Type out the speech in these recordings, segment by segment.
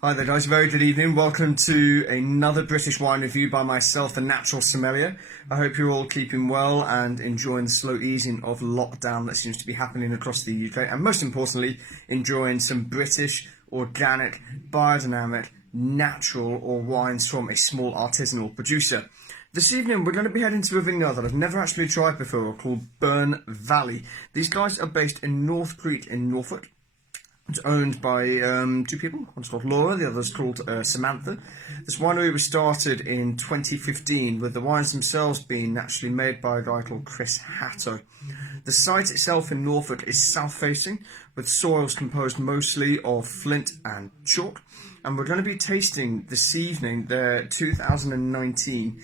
Hi there guys, very good evening. Welcome to another British wine review by myself, the Natural Sommelier. I hope you're all keeping well and enjoying the slow easing of lockdown that seems to be happening across the UK, and most importantly, enjoying some British, organic, biodynamic, natural or wines from a small artisanal producer. This evening we're going to be heading to a vineyard that I've never actually tried before called Burn Valley. These guys are based in North Creake in Norfolk. It's owned by two people. One's called Laura, the other's called Samantha. This winery was started in 2015, with the wines themselves being actually made by a guy called Chris Hatto. The site itself in Norfolk is south-facing, with soils composed mostly of flint and chalk. And we're going to be tasting this evening their 2019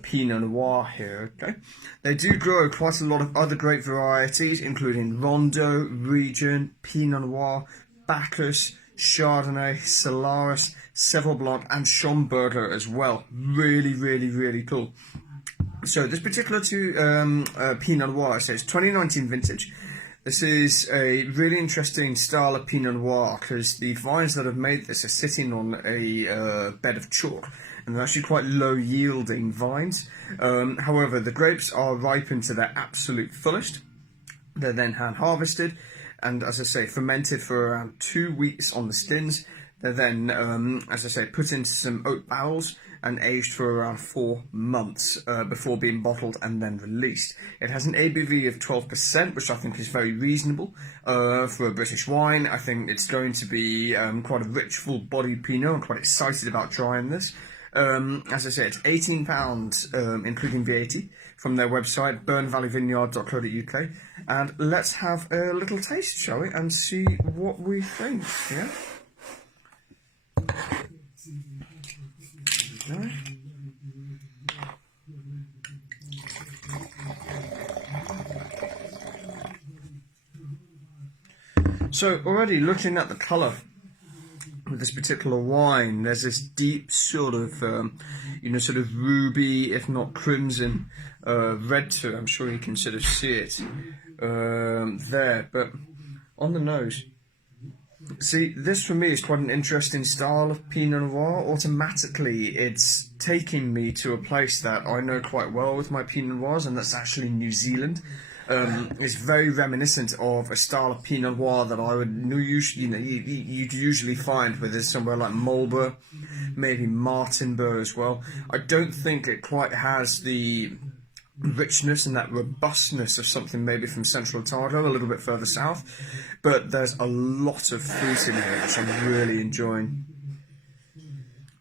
Pinot Noir here, okay? They do grow quite a lot of other great varieties, including Rondo, Region, Pinot Noir, Bacchus, Chardonnay, Solaris, Seville Blanc, and Schomburger as well. Really cool. So this particular Pinot Noir, so it's 2019 vintage. This is a really interesting style of Pinot Noir because the vines that have made this are sitting on a bed of chalk, and they're actually quite low yielding vines. However, the grapes are ripened to their absolute fullest. They're then hand harvested and, as I say, fermented for around 2 weeks on the skins. They're then, as I say, put into some oak barrels and aged for around 4 months before being bottled and then released. It has an ABV of 12%, which I think is very reasonable for a British wine. I think it's going to be quite a rich, full-bodied Pinot. I'm quite excited about trying this. As I say, it's £18, including VAT, from their website, burnvalleyvineyard.co.uk. And let's have a little taste, shall we, and see what we think, yeah? Okay. So already looking at the colour with this particular wine, there's this deep sort of, sort of ruby, if not crimson, red to it. I'm sure you can sort of see it there, but on the nose. See, this for me is quite an interesting style of Pinot Noir. Automatically, it's taking me to a place that I know quite well with my Pinot Noirs, and that's actually New Zealand. It's very reminiscent of a style of Pinot Noir that I would usually, you'd usually find where there's somewhere like Marlborough, maybe Martinborough as well. I don't think it quite has the richness and that robustness of something maybe from Central Otago, a little bit further south, but there's a lot of fruit in here which I'm really enjoying.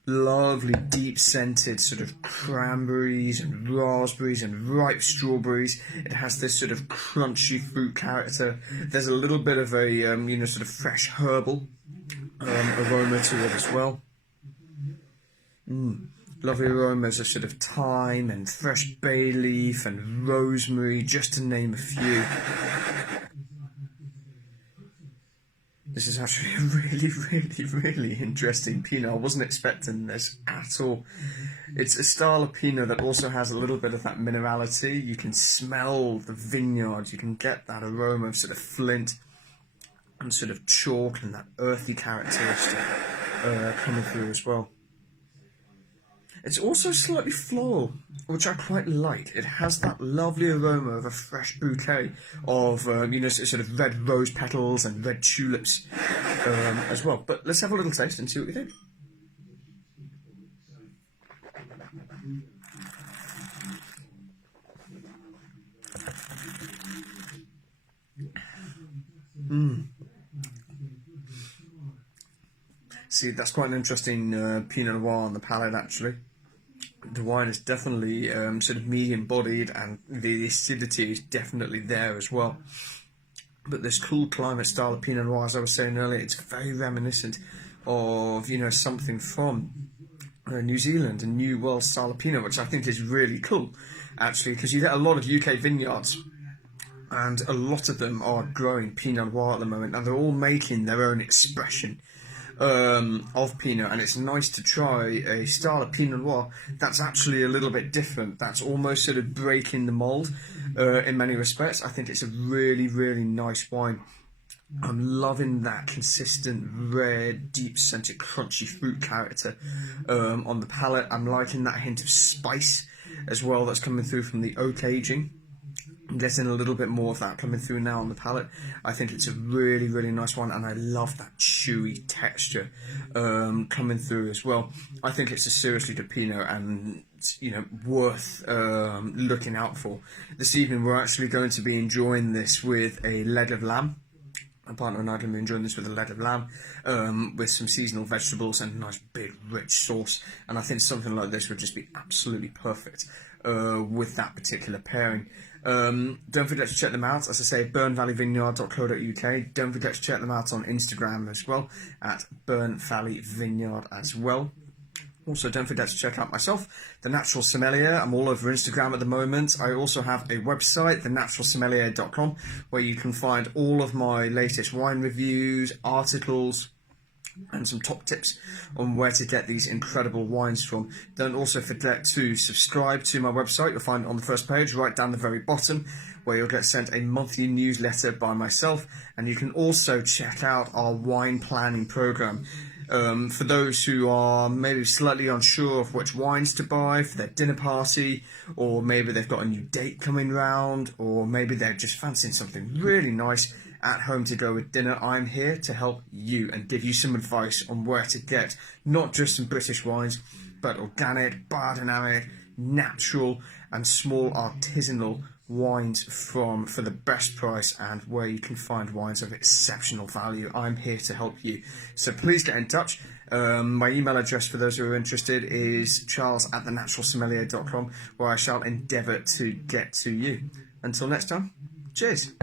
Lovely deep scented sort of cranberries and raspberries and ripe strawberries. It has this sort of crunchy fruit character. There's a little bit of a sort of fresh herbal aroma to it as well. Lovely aromas of sort of thyme and fresh bay leaf and rosemary, just to name a few. This is actually a really interesting Pinot. I wasn't expecting this at all. It's a style of Pinot that also has a little bit of that minerality. You can smell the vineyard, you can get that aroma of sort of flint and sort of chalk and that earthy characteristic coming through as well. It's also slightly floral, which I quite like. It has that lovely aroma of a fresh bouquet of, sort of red rose petals and red tulips as well. But let's have a little taste and see what we think. See, that's quite an interesting Pinot Noir on the palate, actually. The wine is definitely sort of medium-bodied, and the acidity is definitely there as well. But this cool climate style of Pinot Noir, as I was saying earlier, it's very reminiscent of, something from New Zealand, a New World style of Pinot, which I think is really cool, actually, because you get a lot of UK vineyards, and a lot of them are growing Pinot Noir at the moment, and they're all making their own expression of Pinot, and it's nice to try a style of Pinot Noir that's actually a little bit different, that's almost sort of breaking the mould in many respects. I think it's a really nice wine. I'm loving that consistent, rare, deep-scented, crunchy fruit character on the palate. I'm liking that hint of spice as well that's coming through from the oak aging. I'm getting a little bit more of that coming through now on the palate. I think it's a really, really nice one, and I love that chewy texture coming through as well. I think it's a seriously good Pinot, and worth looking out for. This evening we're actually going to be enjoying this with a leg of lamb. My partner and I are going to be enjoying this with a leg of lamb, with some seasonal vegetables and a nice big rich sauce. And I think something like this would just be absolutely perfect with that particular pairing. Don't forget to check them out. As I say, burnvalleyvineyard.co.uk. Don't forget to check them out on Instagram as well, at Burn Valley Vineyard as well. Also, don't forget to check out myself, The Natural Sommelier. I'm all over Instagram at the moment. I also have a website, thenaturalsommelier.com, where you can find all of my latest wine reviews, articles, and some top tips on where to get these incredible wines from. Don't also forget to subscribe to my website. You'll find it on the first page, right down the very bottom, where you'll get sent a monthly newsletter by myself. And you can also check out our wine planning program. For those who are maybe slightly unsure of which wines to buy for their dinner party, or maybe they've got a new date coming round, or maybe they're just fancying something really nice at home to go with dinner, I'm here to help you and give you some advice on where to get not just some British wines, but organic, biodynamic, natural and small artisanal wines for the best price, and where you can find wines of exceptional value. I'm here to help you. So please get in touch. My email address for those who are interested is charles@thenaturalsommelier.com, where I shall endeavour to get to you. Until next time, cheers.